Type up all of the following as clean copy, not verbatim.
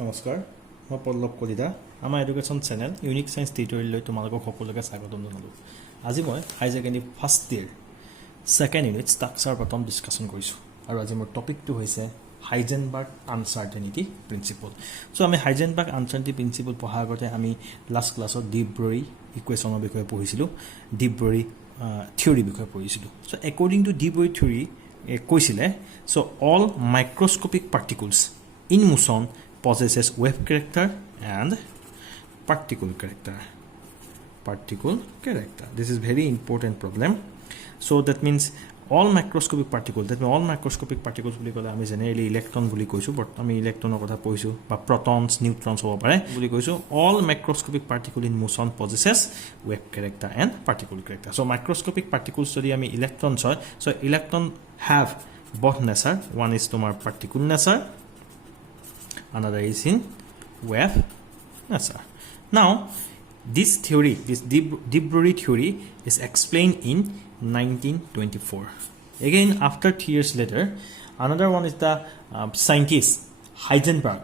নমস্কাৰ মই পল্লৱ কলিতা আমাৰ এডুকেশ্যন চেনেল ইউনিক সায়েন্স টিউটৰিয়েললৈ তোমালোকক সকলোকে স্বাগতম জনালোঁ আজি মই high secondary first year second unit structure প্ৰথম ডিসকাশন কৰিছোঁ আৰু আজি মোৰ টপিকটো হৈছে হাইজেনবাৰ্গ আনসাৰ্টেনিটি প্ৰিন্সিপল সো আমি হাইজেনবাৰ্গ আনসাৰ্টেনিটি প্ৰিন্সিপল পঢ়াৰ আগতে আমি লাষ্ট ক্লাছত ডি ব্ৰৰি ইকুৱেশ্যনৰ বিষয়ে পঢ়িছিলোঁ ডি ব্ৰৰি থিওৰি বিষয়ে পঢ়িছিলোঁ so according to de Broglie theory কৈছিলে so all microscopic particles in motion possesses wave character and particle character. This is very important problem. So that means all microscopic particles. That means all microscopic particles বুলি ক'লে আমি generally electron বুলি কৈছো, but আমি electronৰ কথা কৈছো বা protons, neutrons হ'ব পাৰে বুলি কৈছো. All microscopic particle in motion possesses wave character and particle character. So microscopic particles যদি আমি electrons হয়, so electron have both nature. One is তোমার particle nature. Another is in wave nature. Now, this theory, this de Broglie theory, is explained in 1924. Again, after 3 years later, another one is the scientist Heisenberg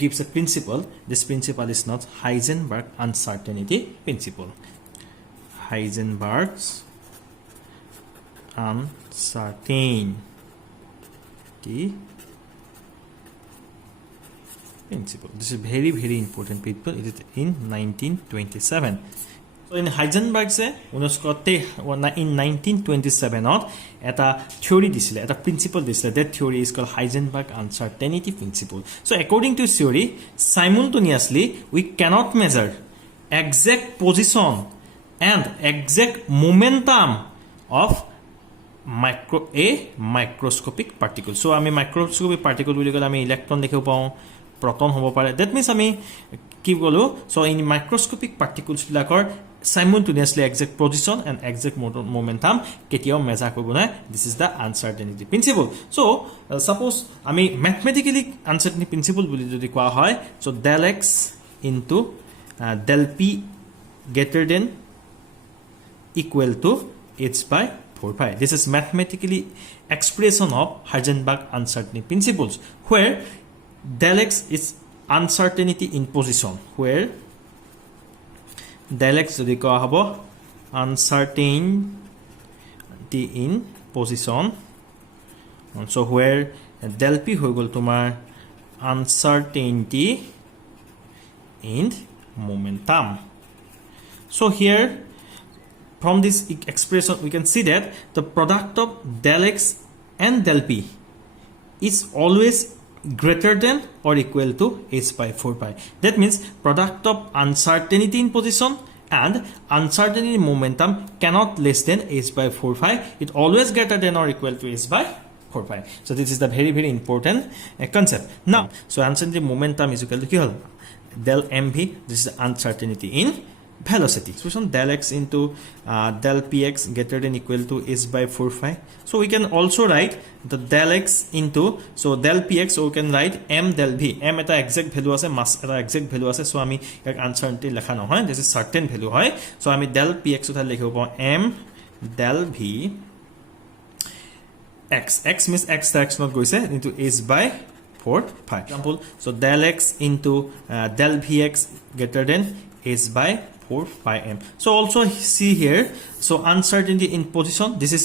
gives a principle. This principle is not Heisenberg uncertainty principle. Heisenberg's uncertainty principle. This is very important people. It is in 1927. So in Heisenberg se in 1927 not eta theory disile eta principle disile. That theory is called Heisenberg uncertainty principle. So according to theory, simultaneously we cannot measure exact position and exact momentum of microscopic particle. So ami microscopic particle বুলি কলে আমি electron দেখিব পাওঁ, proton hobo pare. That means ami ki bolu, so in microscopic particles bilakor simultaneously exact position and exact momentum ketiao measure kobo na. This is the uncertainty principle. So suppose ami mathematically uncertainty principle boli jodi koa hoy, so del x into del p greater than equal to h by 4 pi. This is mathematically expression of Heisenberg uncertainty principles, where del x is uncertainty in position, where del x jodi koa hobo uncertainty in position, so where del p hoi gol tomar uncertainty in momentum. So here from this expression we can see that the product of del x and del p is always greater than or equal to h by 4 pi. That means product of uncertainty in position and uncertainty in momentum cannot less than h by 4 pi. It always greater than or equal to h by 4 pi. So this is the very important concept. Now, so uncertainty momentum is equal to ki hol del mv. This is uncertainty in velocity. So del x into del px greater than equal to h by 4 phi. So we can also write the del x into, so del px, so we can write m del v. M eta exact value ase, mass eta exact value ase, so ami yak uncertainty lekha no hoy, this is certain value hoy. So ami del px uta lekhibo pao m del v x. X means x not goise into h by 4 pi. Example, so del x into del vx greater than h by 4 pi m. So also see here, so uncertainty in position, this is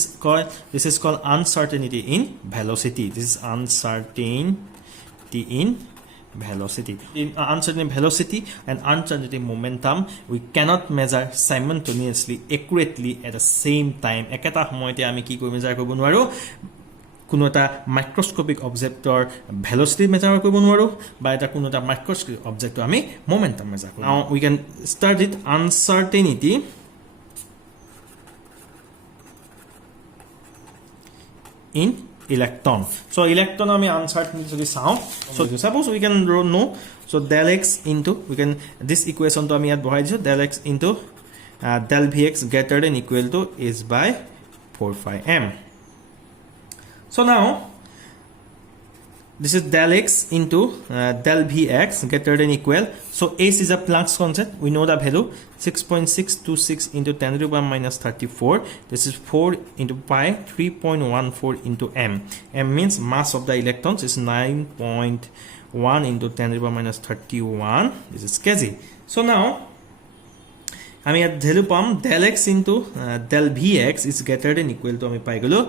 called uncertainty in velocity. This is uncertainty in velocity. In uncertainty velocity and uncertainty momentum, we cannot measure simultaneously accurately at the same time. Eketa homoite ami ki koi measure kobo nwaro, কোনো এটা microscopic অবজেক্টৰ velocity measure কৰিব নোৱাৰো বা এটা কোনো এটা মাইক্ৰোস্কোপিক অবজেক্টৰ আমি momentum measure কৰো. Now we can start with uncertainty in electron. So electron আমি আনসার্টেনিটি যদি চাও, so suppose we can know, so del x into, we can this equation to আমি ইয়াত বহাই দিছো, del x into del vx greater than equal to h by 4 phi m. So now this is del x into del vx greater than equal, so h is a Planck's constant, we know the value 6.626 into 10 to the power minus 34. This is 4 into pi 3.14 into m. M means mass of the electrons is 9.1 1 into 10 to the power minus 31. This is kg. So now আমি ইয়াত value পাম del x into del vx is greater than equal to আমি পাই গলো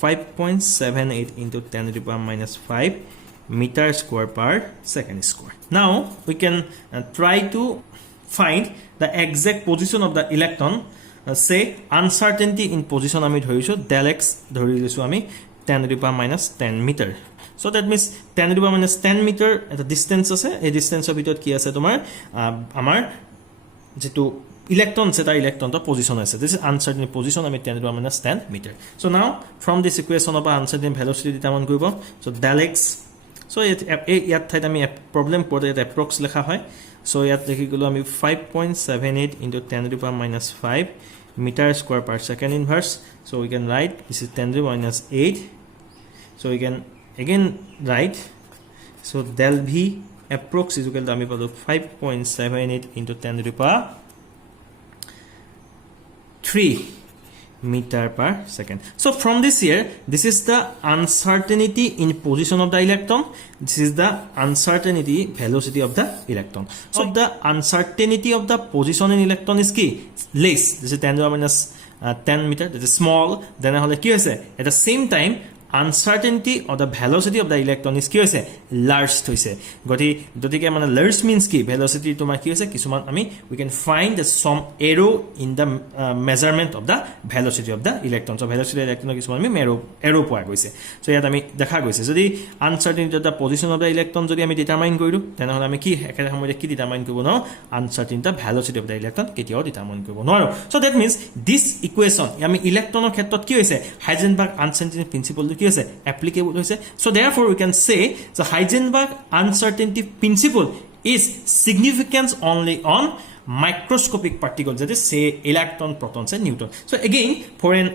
5.78 into 10 to the power minus 5 meter square per second square. Now we can try to find the exact position of the electron. Say uncertainty in position আমি ধৰিছো del x ধৰি লৈছো আমি 10 to the power minus 10 meter. So that means 10 to the power minus 10 meter at a distance আছে এই ডিসটেন্সৰ ভিতৰত কি আছে তোমাৰ আমাৰ যেটো electron set electron to position আছে. This is uncertain position আমি 10 to the power minus 10 meter. So now from this equation of uncertain velocity determine কৰিব. So del x. So ইয়াত ঠাইত আমি problem পৰে approx লেখা হয়. So ইয়াত দেখি গলো আমি 5.78 into 10 to the power minus 5 meter square per second inverse. So we can write this is 10 to the power minus 8. So we can again write so del v approx is equal to আমি পালো 5.78 into 10 to the power 3 meter per second. So from this here, this is the uncertainty in position of the electron. This is the uncertainty velocity of the electron. So the uncertainty of the position in electron is key less. This is 10 to the minus 10 meter. This is small. Then at the same time, uncertainty or the velocity of the electron is কি হৈছে large হৈছে গতিকে মানে large means কি velocity তোমাৰ কি হৈছে কিছুমান আমি we can find some error in the measurement of the velocity of the electron. So velocity of the electron কিছুমান আমি error পোৱা গৈছে. So ইয়াত আমি দেখা গৈছে যদি uncertainty of the position of the electron যদি আমি determine কৰিলো তেনেহলে আমি কি একেটা সময়তে কি determine কৰিব ন uncertainty the velocity of the electron কেতিয়াও determine কৰিব নোৱাৰো. So that means this equation আমি ইলেক্ট্ৰনৰ ক্ষেত্ৰত কি হৈছে Heisenberg uncertainty principle applicable. So therefore we can say the Heisenberg uncertainty principle is significant only on microscopic particles, that is say electron, protons and neutron. So again for an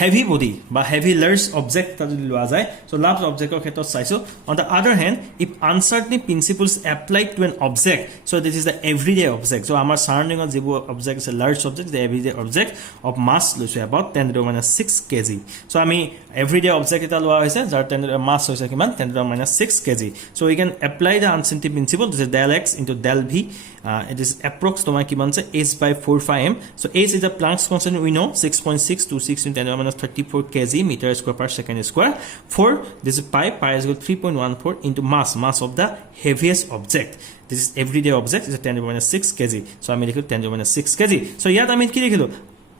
heavy body বা heavy large object যদি লোৱা যায় so large object ক্ষেত্ৰত চাইছো. On the other hand, if uncertainty principles applied to an object, so this is the everyday object. So আমাৰ surrounding of যিবোৰ object is a large object, the everyday object of mass লৈছো about 10 to the minus 6 kg. So আমি everyday object এটা লোৱা হৈছে যাৰ 10 to the mass হৈছে কিমান 10 to the minus 6 kg. So we can apply the uncertainty principle. This is del x into del v. It is approx তোমাৰ কিমান আছে h by 4 So h is the Planck's constant we know 6.626 into 10 to the minus 34 kg meter square per second square. 4 this is pi is equal to 3.14 into mass of the heaviest object. This is everyday object is a 10 to the minus 6 kg. So I লিখিলো 10 to the minus 6 kg. So ইয়াত আমি কি লিখিলো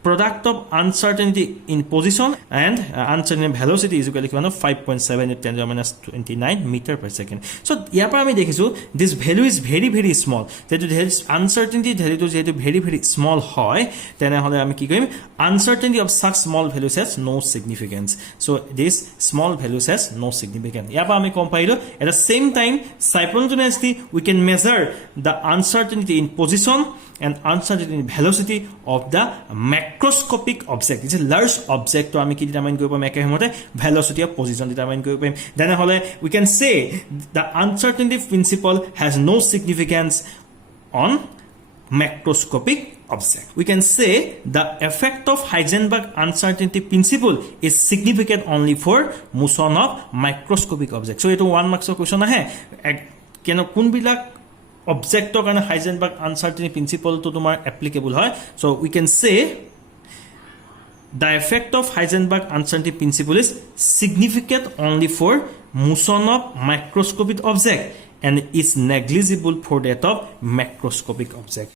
product of uncertainty in position and uncertainty velocity is equal to 5.7 into 10 to the minus 29 meter per second. So ইয়াৰ পৰা আমি দেখিছো this value is very small. That is uncertainty value যেহেতু very small হয় তেনেহলে আমি কি কৰিম uncertainty of such small values has no significance. So this small values has no significance. ইয়াৰ পৰা আমি কম পাইলো at the same time simultaneously we can measure the uncertainty in position and uncertainty in velocity of the macroscopic object. This is large object to আমি কি determine কৰিব পাৰিম একে সময়তে velocity of position determine কৰিব পাৰিম. Then we can say the uncertainty principle has no significance on macroscopic object. We can say the effect of Heisenberg uncertainty principle is significant only for motion of microscopic object. So eto 1 marks question ahe keno kunbilak object of Heisenberg uncertainty principle to tomar applicable hoy. So we can say the effect of Heisenberg uncertainty principle is significant only for motion of microscopic object and is negligible for that of macroscopic object.